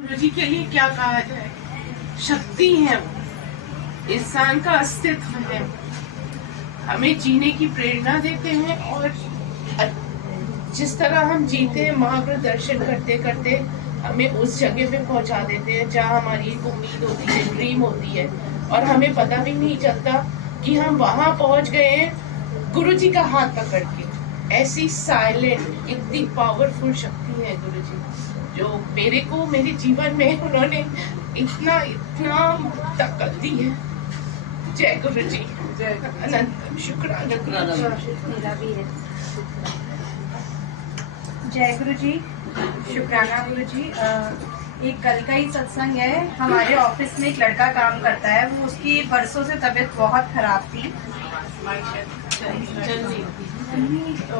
गुरु जी के लिए क्या कहा जाए, शक्ति है वो, इंसान का अस्तित्व है, हमें जीने की प्रेरणा देते हैं और जिस तरह हम जीते हैं महाप्रभु दर्शन करते करते हमें उस जगह पे पहुंचा देते हैं जहाँ हमारी एक उम्मीद होती है, ड्रीम होती है और हमें पता भी नहीं चलता कि हम वहां पहुंच गए हैं गुरु जी का हाथ पकड़ के। ऐसी साइलेंट इतनी पावरफुल शक्ति है गुरु जी, जो मेरे को मेरे जीवन में उन्होंने इतना ताकत दी है। जय गुरु जी, अनंत शुक्राना गुरु जी। जय गुरु जी, शुक्राना गुरु जी। एक कल का ही सत्संग है। हमारे ऑफिस में एक लड़का काम करता है, वो उसकी बरसों से तबीयत बहुत खराब थी। तो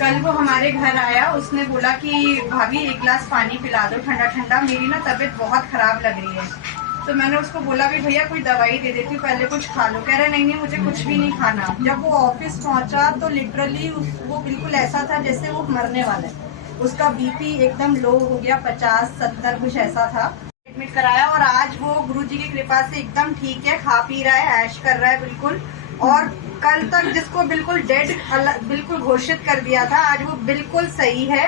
कल वो हमारे घर आया, उसने बोला कि भाभी एक गिलास पानी पिला दो ठंडा ठंडा, मेरी ना तबीयत बहुत खराब लग रही है। तो मैंने उसको बोला भी भैया कोई दवाई दे देती हूँ, पहले कुछ खा लो। कह रहा नहीं मुझे कुछ भी नहीं खाना। जब वो ऑफिस पहुंचा तो लिटरली वो बिल्कुल ऐसा था जैसे वो मरने वाला है। उसका बीपी एकदम लो हो गया, 50-70 कुछ ऐसा था। एडमिट कराया और आज वो गुरुजी की कृपा से एकदम ठीक है, खा पी रहा है, ऐश कर रहा है बिल्कुल। और कल तक जिसको बिल्कुल डेड बिल्कुल घोषित कर दिया था, आज वो बिल्कुल सही है।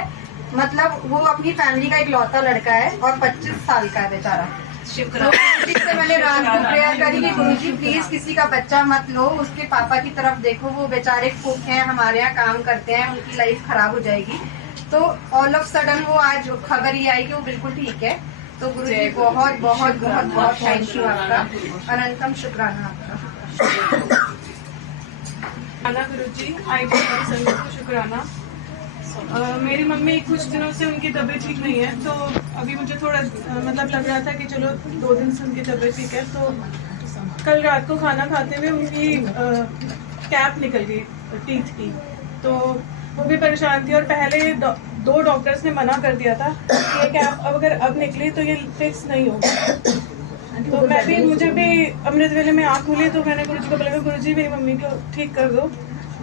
मतलब वो अपनी फैमिली का इकलौता लड़का है और 25 साल का है बेचारा। गुरुजी से मैंने रात को प्रेयर करी कि गुरुजी प्लीज किसी का बच्चा मत लो, उसके पापा की तरफ देखो, वो बेचारे कुक हैं, हमारे यहाँ काम करते हैं, उनकी लाइफ खराब हो जाएगी। तो ऑल ऑफ सडन वो आज खबर ही आई कि वो बिल्कुल ठीक है। तो गुरुजी बहुत बहुत बहुत बहुत थैंक यू आपका, अनंतम शुक्राना आपका। गुरुजी, संगत को शुक्राना। मेरी मम्मी कुछ दिनों से उनकी तबीयत ठीक नहीं है, तो अभी मुझे थोड़ा मतलब लग रहा था कि चलो 2 दिन से उनकी तबीयत ठीक है। तो कल रात को खाना खाते हुए उनकी कैप निकल गई टीथ की, तो वो भी परेशान थी। और पहले 2 डॉक्टर्स ने मना कर दिया था कि ये कैप अगर अब निकली तो ये फिक्स नहीं होगा। तो मुझे भी अमृत वेले में आँख खुली तो मैंने गुरुजी को बोला गुरुजी मेरी मम्मी को ठीक कर दो,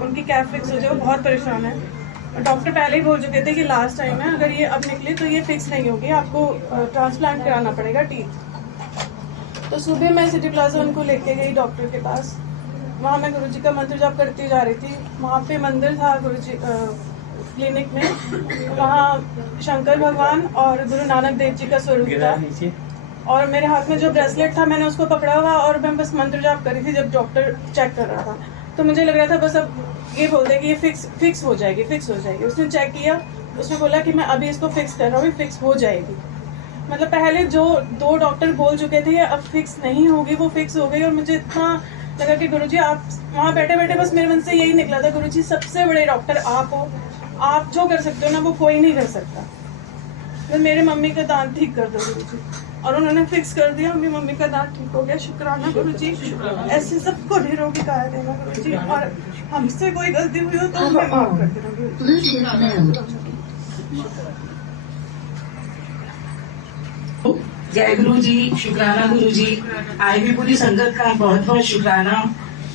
उनकी कैप फिक्स हो जाए, बहुत परेशान है। डॉक्टर पहले ही बोल चुके थे कि लास्ट टाइम है, अगर ये अब निकले तो ये फिक्स नहीं होगी, आपको ट्रांसप्लांट कराना पड़ेगा टीथ। तो सुबह मैं सिटी प्लाजा उनको लेके गई डॉक्टर के पास। वहाँ मैं गुरुजी का मंत्र जाप करती जा रही थी। वहाँ पे मंदिर था गुरुजी क्लिनिक में, वहाँ शंकर भगवान और गुरु नानक देव जी का स्वरूप था। और मेरे हाथ में जो ब्रेसलेट था मैंने उसको पकड़ा हुआ और मैं बस मंत्र जाप कर रही थी जब डॉक्टर चेक कर रहा था। तो मुझे लग रहा था बस अब ये बोल दे कि ये फिक्स हो जाएगी, फिक्स हो जाएगी। उसने चेक किया, उसने बोला कि मैं अभी इसको फिक्स कर रहा हूँ, फिक्स हो जाएगी। मतलब पहले जो 2 डॉक्टर बोल चुके थे अब फिक्स नहीं होगी, वो फिक्स हो गई। और मुझे इतना लगा कि गुरुजी आप वहाँ बैठे बैठे बस मेरे मन से यही निकला था, गुरुजी सबसे बड़े डॉक्टर आप हो, आप जो कर सकते हो ना वो कोई नहीं कर सकता। तो मेरे मम्मी का दांत ठीक कर दो गुरुजी। और उन्होंने फिक्स कर दिया, मेरी मम्मी का दांत ठीक हो गया। शुक्राना गुरुजी, ऐसे सबको निरोगी काया देना गुरुजी, और हमसे कोई गलती हुई हो तो हमें माफ कर देना गुरुजी। जय गुरु जी, शुक्राना गुरु जी। आई भी पूरी संगत का बहुत बहुत शुक्राना,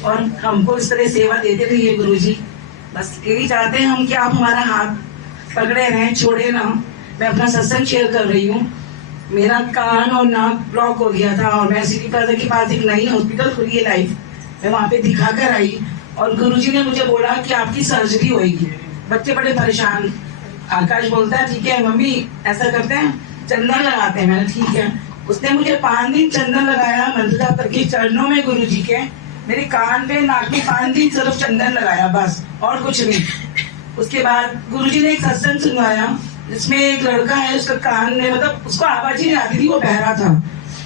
और हमको इस तरह सेवा देते रहिए गुरु जी। बस यही चाहते हैं हम कि आप हमारा हाथ पकड़े रहें, छोड़े ना। मैं अपना सत्संग शेयर कर रही हूँ। मेरा कान और नाक ब्लॉक हो गया था और मैं सिटी प्लाजा के पास एक नई हॉस्पिटल खुली है लाइफ, मैं वहाँ पे दिखा कर आई और गुरुजी ने मुझे बोला कि आपकी सर्जरी होगी। बच्चे बड़े परेशान। आकाश बोलता है ठीक है मम्मी ऐसा करते हैं चंदन लगाते हैं। मैंने ठीक है। उसने मुझे 5 दिन चंदन लगाया, मंत्र जाप करके चरणों में गुरुजी के, मेरे कान पे नाक में 5 दिन सिर्फ चंदन लगाया बस, और कुछ नहीं। उसके बाद गुरुजी ने एक सत्संग सुनवाया जिसमें एक लड़का है, उसका कान में मतलब उसको आवाज ही नहीं आती थी, वो बहरा था।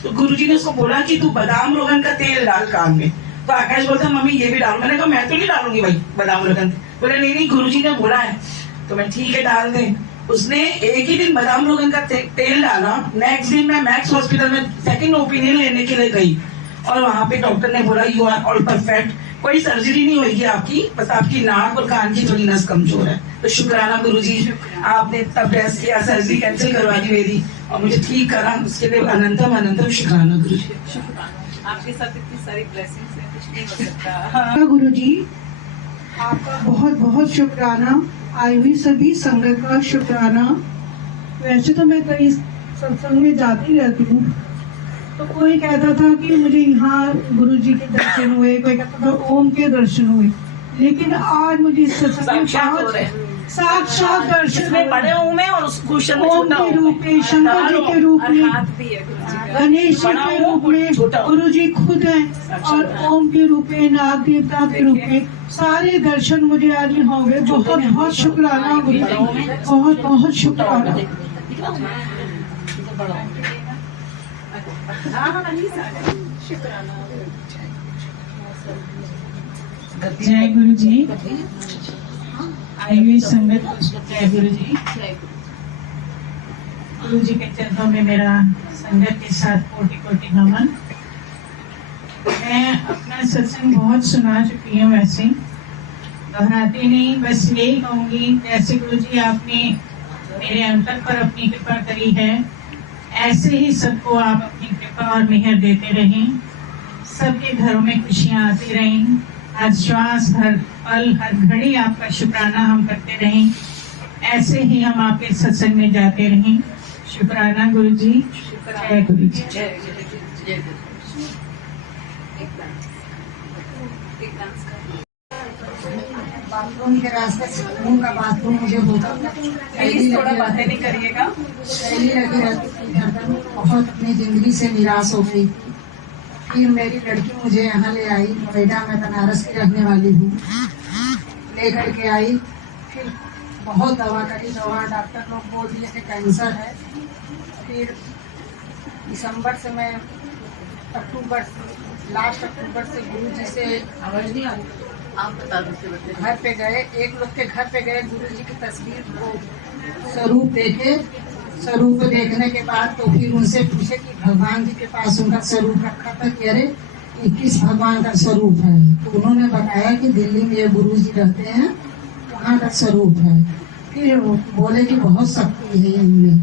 तो गुरुजी ने उसको बोला कि तू बादाम रोगन का तेल डाल कान में। तो आकाश बोलता मम्मी ये भी डालो। मैंने कहा मैं तो नहीं डालूंगी भाई बादाम रोगन। बोले नहीं गुरुजी ने बोला है। तो मैं ठीक है डाल दे। उसने एक ही दिन बादाम रोगन का तेल डाला। नेक्स्ट दिन मैं मैक्स हॉस्पिटल में सेकंड ओपिनियन लेने के लिए गई और वहाँ पे डॉक्टर ने बोला यू आर ऑल परफेक्ट, कोई सर्जरी नहीं होगी आपकी, बस आपकी नाक और कान की थोड़ी नस कमजोर है। तो शुक्राना गुरुजी, आपने तब टेस्ट किया, सर्जरी कैंसिल करवा दी मेरी और मुझे ठीक करा, उसके लिए अनंतम अनंतम शुक्राना गुरुजी। आपके साथ इतनी सारी ब्लेसिंग्स है, कुछ नहीं हो सकता। गुरुजी आपका बहुत बहुत शुक्राना, आई हुई सभी संगत का शुक्राना। वैसे तो मैं कई सत्संग में जाती रहती हूँ, तो कोई कहता था कि मुझे यहाँ गुरुजी के दर्शन हुए, कोई कहता था ओम के दर्शन हुए, लेकिन आज मुझे इस सत्संग में साक्षात हो रहे हैं। साक्षात दर्शन इसमें बड़े ओम में और उस कुशन में ओम छोटा के ओम रूप में, शंकर जी के रूप में, गणेश जी के रूप में गुरु जी खुद हैं, और ओम के रूप में, नाग देवता के रूप में सारे दर्शन मुझे आज हो गए। बहुत बहुत शुक्राना गुरु जी, बहुत बहुत शुक्राना। जय गुरु जी, आई हुई संगत जय गुरु जी। गुरु जी के चरणों में मेरा संगत के साथ कोटि कोटि नमन। मैं अपना सत्संग बहुत सुना चुकी हूँ, वैसे दोहराती नहीं, बस यही कहूँगी जैसे गुरु जी आपने मेरे अंतर पर अपनी कृपा करी है, ऐसे ही सबको आप अपनी कृपा और मेहर देते रहें। सबके घरों में खुशियाँ आती रहें, हर श्वास, हर पल, हर घड़ी आपका शुक्राना हम करते रहें। ऐसे ही हम आपके सत्संग में जाते रहें। शुक्राना गुरु जी, जय गुरु जी। बाथरूम के रास्ते से रूम का बाथरूम मुझे होता प्लीज थोड़ा बातें नहीं करिएगा। शैली लगी रहती थी। धड़कन बहुत अपनी जिंदगी से निराश हो गई। फिर मेरी लड़की मुझे यहाँ ले आई, नोएडा में, बनारस की रहने वाली हूँ, लेकर के आई। फिर बहुत दवा करी, दवा डॉक्टर लोग बोल दिए कि कैंसर है। फिर दिसंबर से मैं लास्ट अक्टूबर से गुरु जी से आप बता दो घर पे गए, एक लोग के घर पे गए, गुरु जी की तस्वीर को स्वरूप देखे। स्वरूप देखने के बाद तो फिर उनसे पूछे कि भगवान जी के पास उनका स्वरूप रखा था कि अरे ये किस भगवान का स्वरूप है। तो उन्होंने बताया कि दिल्ली में ये गुरु जी रहते हैं, वहाँ का स्वरूप है। फिर बोले कि बहुत शक्ति है इनमें।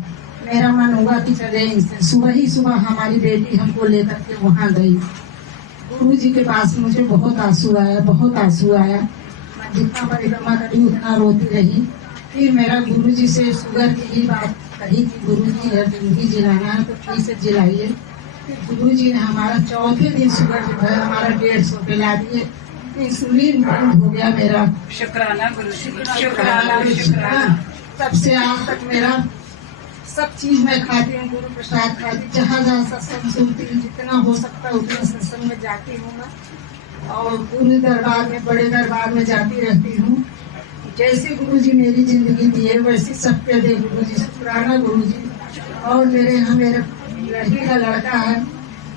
मेरा मन हुआ कि चले इनसे। सुबह ही सुबह हमारी बेटी हमको लेकर के वहाँ गई। गुरु जी के पास मुझे बहुत आंसू आया, बहुत आंसू आया। मैं जितना परिक्रमा करी उतना रोती रही। फिर मेरा गुरु जी से शुगर की ही बात कही कि गुरु जी अगर जिंदगी जिलाना है तो प्लीज से जिलाइए। फिर गुरु जी ने हमारा चौथे दिन शुगर जो है हमारा 150 पे ला दिए। इंसुलिन बंद हो गया मेरा। शुक्राना गुरु जी, शुक्राना शुक्राना। तब से आज तक मेरा सब चीज मैं खाती हूँ, गुरु प्रसाद खाती, जहाँ जहाँ सत्संग सुनती हूँ, जितना हो सकता है उतना सत्संग में जाती हूँ मैं। और गुरु दरबार में, बड़े दरबार में जाती रहती हूँ। जैसे गुरु जी मेरी जिंदगी दिए वैसे सबके दे गुरु जी। शुक्राना गुरु जी। और मेरे यहाँ मेरे लड़की का लड़का है,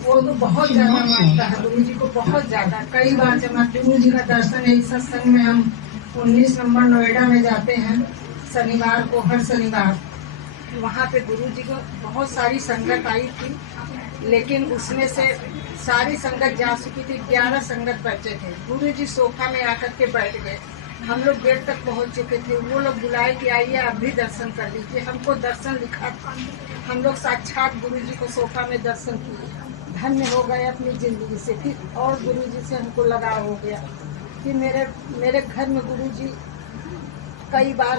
वो तो बहुत ज्यादा मानता है गुरु जी को, बहुत ज्यादा। कई बार जब गुरु जी का दर्शन, एक सत्संग में हम 19 नंबर नोएडा में जाते हैं शनिवार को, हर शनिवार। वहाँ पे गुरु जी को बहुत सारी संगत आई थी, लेकिन उसमें से सारी संगत जा चुकी थी, 11 संगत बचे थे। गुरु जी सोफा में आकर के बैठ गए। हम लोग गेट तक पहुँच चुके थे। वो लोग बुलाए कि आइए आप भी दर्शन कर लीजिए। हमको दर्शन लिखा था, हम लोग साक्षात गुरु जी को सोफा में दर्शन किए। धन्य हो गए अपनी जिंदगी से। फिर और गुरु जी से हमको लगाव हो गया। फिर मेरे घर में गुरु जी कई बार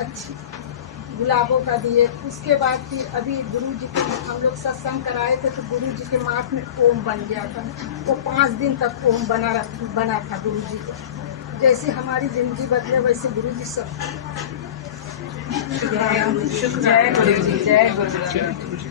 अच्छी गुलाबों का दिए। उसके बाद फिर अभी गुरु जी को हम लोग सत्संग कराए थे तो गुरु जी के माथ में ओम बन गया था। वो 5 दिन तक ओम बना था गुरु जी को। जैसे हमारी जिंदगी बदले वैसे गुरु जी सब। जय गुरु जी, जय गुरु जी।